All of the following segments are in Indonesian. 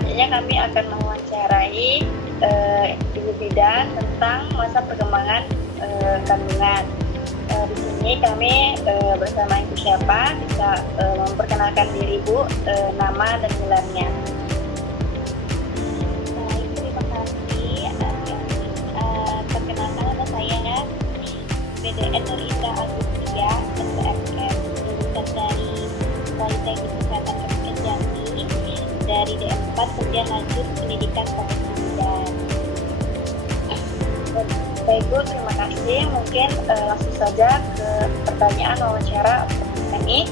selanjutnya kami akan mewawancarai ibu bidan tentang masa perkembangan kandungan. Di sini kami bersama Ibu Syafa bisa memperkenalkan diri Ibu, nama dan gelarnya. Baik, terima kasih. Perkenalkan nama saya BDN Nur Indah Agustia, SPMM, lulusan dari Politeknik Kesehatan Kabupaten Jambi, dari D4 Kemudian Lanjut Pendidikan Profesi Bidan. Baik Bu, terima kasih. Mungkin langsung saja ke pertanyaan wawancara kami.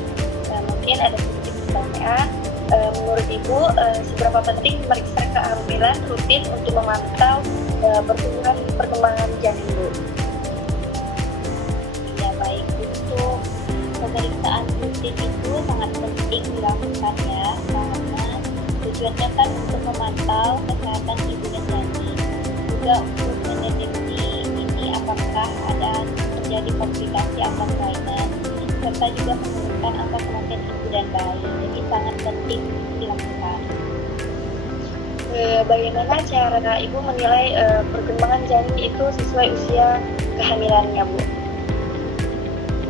Mungkin ada sedikit pertanyaan. Menurut Ibu, seberapa penting memeriksa kehamilan rutin untuk memantau perkembangan janin Bu? Ya baik, untuk pemeriksaan rutin itu sangat penting dilakukan ya, karena tujuannya kan untuk memantau kesehatan ibu dan janin, juga untuk mendeteksi ini apakah ada terjadi komplikasi atau kelainan, serta juga menurunkan angka kematian ibu dan bayi. Jadi sangat penting dilakukan. Bagaimana cara Ibu menilai perkembangan janin itu sesuai usia kehamilannya Bu?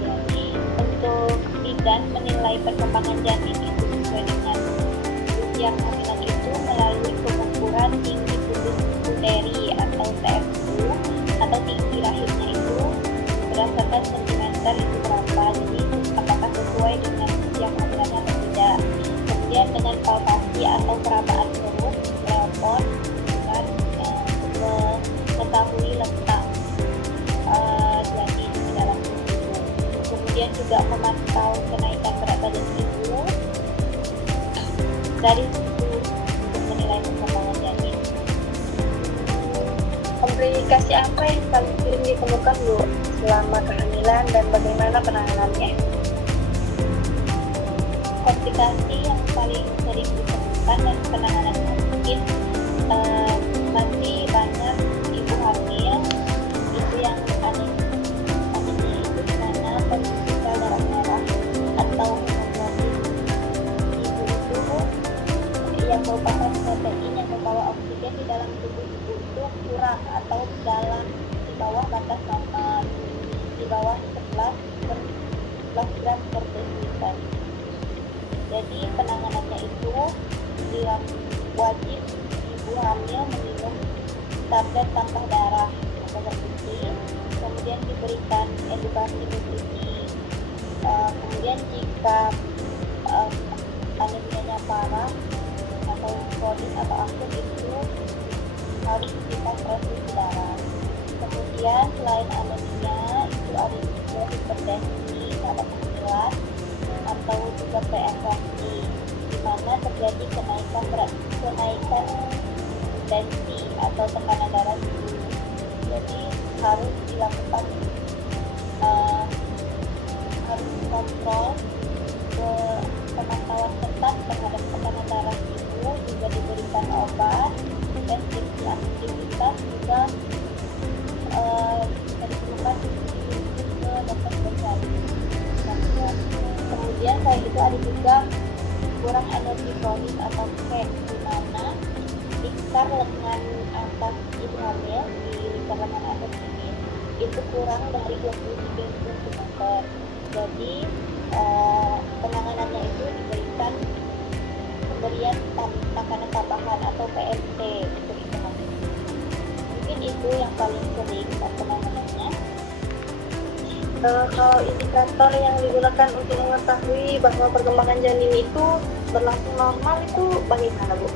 Jadi untuk bidan menilai perkembangan janin itu sesuai dengan usia kehamilan itu melalui pengukuran tinggi punduk uteri atau TFU atau tinggi rahimnya itu berdasarkan sentimeter itu berapa, jadi apakah sesuai dengan usia kehamilannya atau tidak. Kemudian dengan palpasi atau perabaan perut, telepon dan mengetahui letak janin di dalam tubuh. Kemudian juga memantau kenaikan berat badan ibu dari situ untuk menilai perkembangan janin. Komplikasi apa yang paling sering ditemukan Bu selama kehamilan dan bagaimana penanganannya? Komplikasi yang paling sering ditemukan dan penanganannya mungkin masih banyak ibu hamil itu yang anemia itu dimana kondisi sel darah merah atau hemoglobin ibu itu yang merupakan protein yang membawa oksigen di dalam tubuh ibu itu kurang atau di bawah batas normal, di bawah 11 gram per desiliter. Jadi penanganannya itu wajib ibu hamil meminum tablet tambah darah atau berputih, kemudian diberikan edukasi nutrisi. Kemudian jika anemianya parah atau kronis atau akut itu harus diberikan transfusi darah. Kemudian selain anemia itu ada juga hipertensi pada kehamilan atau juga preeklamsi, di mana terjadi kenaikan tensi atau tekanan darah ibu. Jadi harus dilakukan harus kontrol ke pemantauan ketat terhadap tekanan darah ibu, juga diberikan obat dan aktivitas juga diperlukan ke dokter spesialis. Kemudian selain itu ada juga kurang energi kronis atau PEG, di mana lingkar lengan atas ibu hamil di lingkar lengan atas ini itu kurang dari 23 cm. Jadi penanganannya itu diberikan pemberian makanan tambahan atau PMT untuk ibu hamil. Mungkin itu yang paling sering penanganannya. Kalau indikator yang digunakan untuk mengetahui bahwa perkembangan janin itu berlangsung normal itu bagaimana Bu?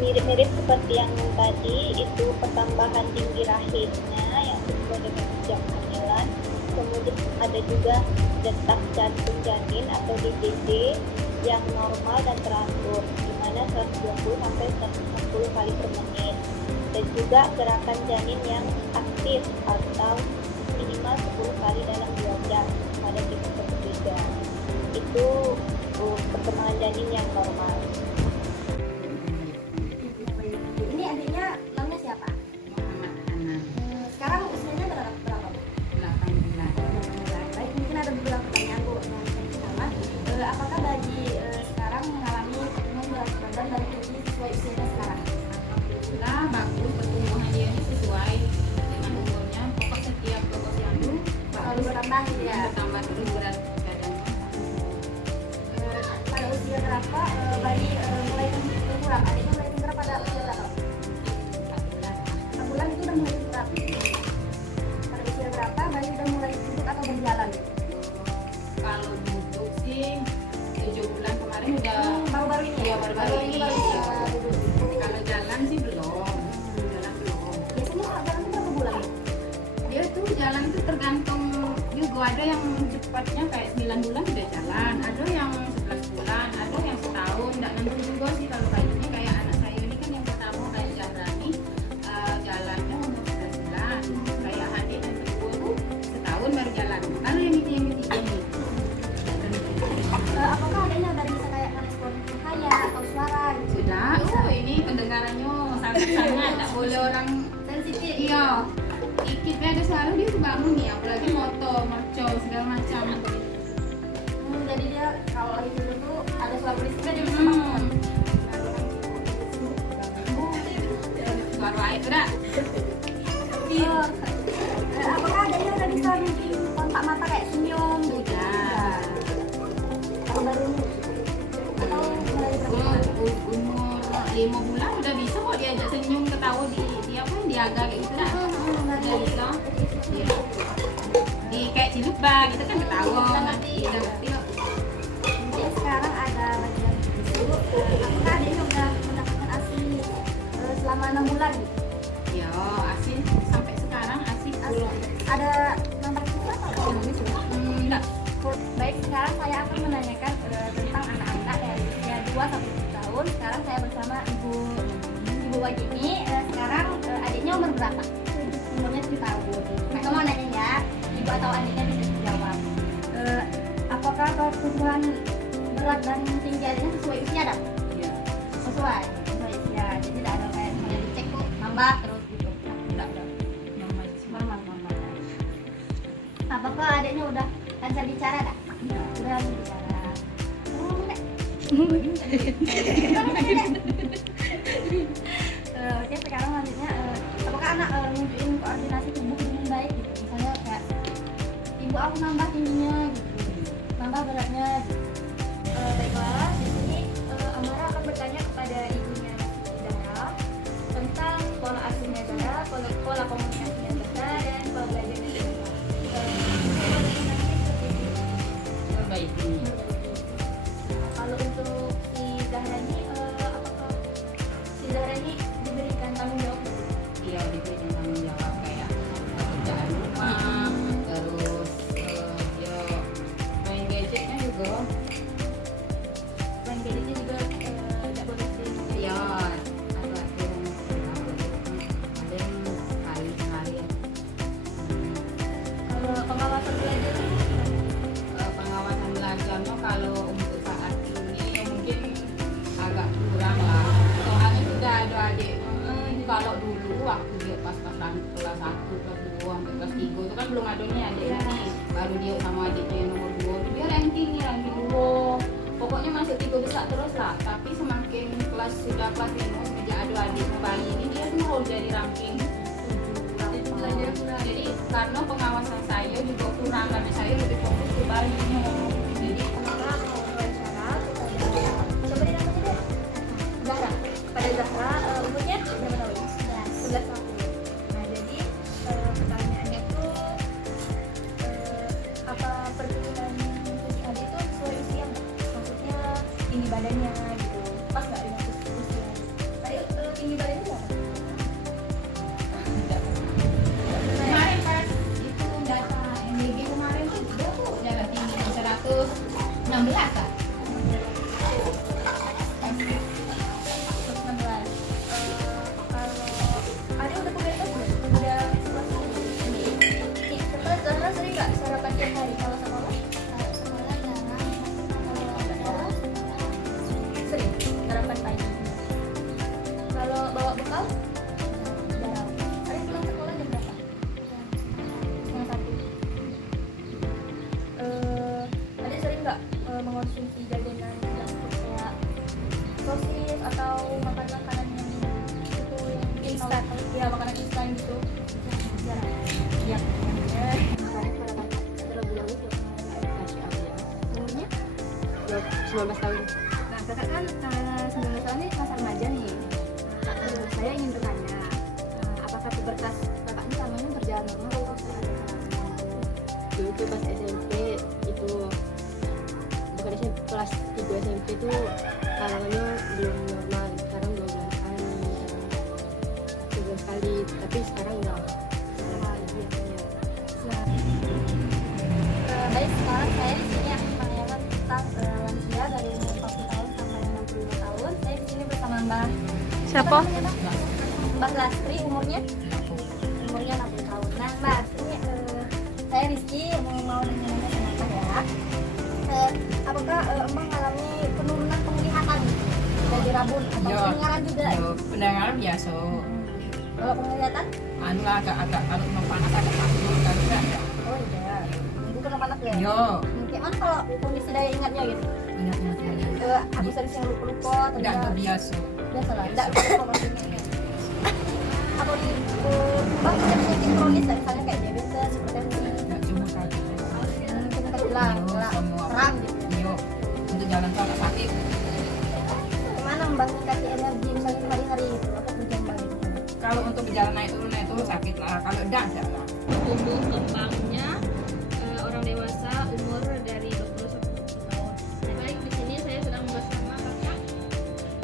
Mirip-mirip seperti yang tadi, itu pertambahan tinggi rahimnya yang sesuai dengan usia kehamilan. Kemudian ada juga detak jantung janin atau DJJ yang normal dan teratur, di mana 120 sampai 140 kali per menit. Dan juga gerakan janin yang aktif atau minimal 10 kali dalam 2 jam pada tipe ketiga. Itu perkembangan janin yang normal. Ini adiknya namanya siapa? Muhammad. Sekarang usianya berapa? 8 bulan. Baik, mungkin ada beberapa pertanyaan Bu yang saya pertama, apakah bayi sekarang mengalami Kalau ini baru bisa duduk. Kalau jalan sih belum. Jalan belum. Biasanya kalau jalan itu berapa bulan? Dia tuh jalan tuh tergantung juga, ada yang cepatnya kayak 9 bulan udah jalan, ada yang 11 bulan, ada yang setahun. Nggak nentu juga sih kalau kayak ini. Kayak anak saya ini kan yang pertama kayak Zahra nih, jalannya umur 11 bulan. Kayak Hadi dan Teguh tuh setahun baru jalan. Kalau yang ketiga nih. Apakah adanya dari bisa kayak merespon cahaya atau suara gitu? Sudah, oh ini pendengarannya sangat-sangat tak boleh orang Sensitif. iya. Dikitnya ada suara dia tuh bangun nih, apalagi motor, mercau, segala macam. Jadi dia kalau lagi tidur tuh ada suara berisiknya dia bisa Hmm. bangun. Suara air udah. Apakah adanya udah bisa bikin kontak mata kayak senyum gitu? Udah. Kalau baru atau mulai berapa? Umur 5 bulan udah bisa kok diajak senyum, ketawa di apa diaga kayak gitu dah. Udah bisa. Iya. Di kayak ciluba gitu kan ketawa. Udah ngerti. Udah ngerti kok. Jadi sekarang ada bagian itu. Apakah adanya udah mendapatkan ASI selama 6 bulan gitu? Ya, asin sampai sekarang asin belum. Ada nomor kita atau Enggak. Baik, sekarang saya akan menanyakan tentang anak-anak ya usia 2 sampai 7 tahun. Sekarang saya bersama Ibu Wajimi. Sekarang adiknya umur berapa? Umurnya 7 tahun. Nah, kamu nanya ya, ibu atau adiknya bisa dijawab. Apakah pertumbuhan berat dan tinggi adiknya sesuai usia dah? Iya. Sesuai usia. Jadi tidak ada kayak misalnya dicek kok nambah terus gitu. Enggak. Normal. Apakah adiknya udah lancar bicara dah? Udah lancar bicara. Oke, sekarang lanjutnya apakah anak nunjukin koordinasi tubuh dengan baik gitu? Misalnya kayak ibu aku nambah tingginya gitu, nambah beratnya gitu. Baiklah, di sini Amara akan bertanya kepada ibunya Zahra tentang pola asuhnya Zahra, pola komunikasinya Zahra, dan pola belajarnya Zahra. Baik ini. Kalau untuk si Zahra ini, apakah si Zahra ini diberikan tanggung jawab? Iya, diberikan tanggung jawab kayak pekerjaan rumah, terus ya main gadgetnya juga. Main gadgetnya juga tidak boleh sih. Iya, ada yang ada yang sekali. Kalau pengawasan belajar, Pengawasan belajarnya kalau untuk saat ini ya mungkin agak kurang lah. Soalnya sudah ada adik kalau dulu waktu dia pas kelas 1, kelas 2, sampai kelas 3 itu kan belum ada nih adik ini. Baru dia sama adiknya yang nomor 2 dia ranking 2. Pokoknya masuk 3 besar terus lah. Tapi semakin sudah kelas 5 sejak ada adik bayi ini dia semua udah jadi ranking 7. belajar kurang. Jadi karena pengawasan saya juga kurang, karena saya lebih fokus ke bayinya. Jadi Amara mau wawancara kepada, coba dinamakan deh, Zahra. Pada Zahra, umurnya berapa tahun? 11 tahun. Nah, jadi pertanyaannya tuh apa pertumbuhan fisik Adi itu sesuai usia nggak? Maksudnya tinggi badannya gitu, pas nggak dengan usia? Tadi tinggi badannya berapa? kemarin pas itu data MBG kemarin tuh dia tuh jalan tinggi 116 kan? 16. Kalau Adi udah pubertas belum? Udah menstruasi? Terus Zahra sering nggak sarapan tiap hari kalau sekolah? Sering sarapan pagi. Kalau bawa bekal? Jarang. Adi pulang sekolah jam berapa? Setengah 1. Adi sering nggak mengonsumsi jajanan junk food kayak sosis atau makanan-makanan yang itu yang instan? Ya, makanan instan gitu. Jarang. Iya. Umurnya 19 tahun. Nah, kakak kan 19 tahun ini masa remaja nih. Saya ingin bertanya, apakah pubertas kakak ini selama ini berjalan normal atau ada Dulu tuh pas SMP itu bukan SMP, kelas 3 SMP itu kalangannya belum pernah. Siapa? Mbak Lastri umurnya 60 tahun. Nah Mbak, ini saya Rizky mau nanya-nanya sama Mbak ya. Apakah Mbak mengalami penurunan penglihatan dari rabun atau Yo. pendengaran juga? Yo, pendengaran biasa. Kalau penglihatan? Anu agak kalau mau panas agak takut kan enggak ada. Oh iya. Ibu kena panas ya? Yo, Gimana kalau kondisi daya ingatnya gitu? ingat aja. Aku sering yang lupa-lupa atau Enggak enggak? biasa. Biasa lah, enggak lupa maksudnya. Atau di Mbak penyakit kronis lah, misalnya kayak diabetes, hipertensi, Enggak cuma kaki. mungkin kehilang, Yo, semua. terang gitu. Yo, untuk jalan tuh agak sakit. Gimana Mbak meningkatkan energi misalnya hari-hari gitu, apa kerja Mbak gitu? Kalau untuk berjalan naik turun sakit lah. Kalau enggak lah. Tumbuh kembangnya orang dewasa umur dari 20 sampai 40 tahun. Nah, baik di sini saya sedang bersama kakak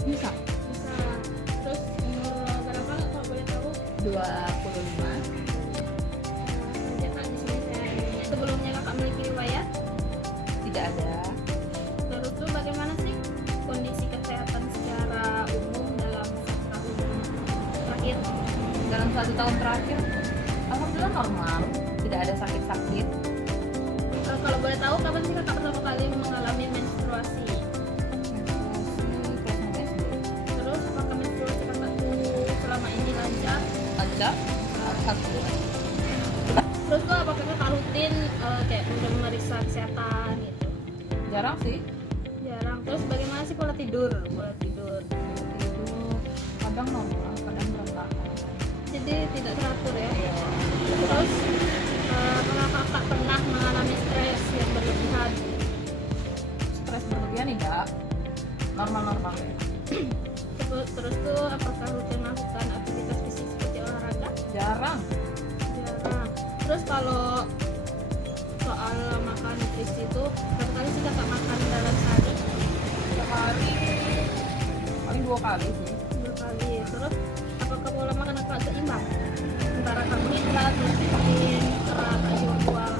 Bisa. bisa. Terus umur berapa kalau boleh tahu? 25. Ya kak, di sini saya ingin- sebelumnya kakak memiliki riwayat. Tidak ada. Terus tuh bagaimana sih kondisi kesehatan secara umum dalam 1 tahun terakhir? Dalam 1 tahun terakhir, alhamdulillah normal. Tidak ada sakit-sakit. Kalau boleh tahu kapan sih kakak pertama kali mengalami menstruasi? Terus apakah menstruasi kakak tuh selama ini lancar? Ada. Alhamdulillah. Terus tuh apakah kakak rutin kayak udah memeriksa kesehatan gitu? Jarang sih. Jarang. Terus bagaimana sih pola tidur? Pola tidur. Itu kadang normal, kadang berantakan. Jadi tidak teratur ya. Terus apakah kakak pernah mengalami stres yang berlebihan? Stres berlebihan tidak. Normal-normal ya. Terus tuh apakah rutin melakukan aktivitas fisik seperti olahraga? Jarang. Jarang. Terus kalau soal makan nutrisi itu berapa kali sih kakak makan dalam sehari? Sehari paling 2 kali sih. 2 kali. Terus apakah pola makan kakak seimbang antara karbohidrat, protein, serat, sayur, buah?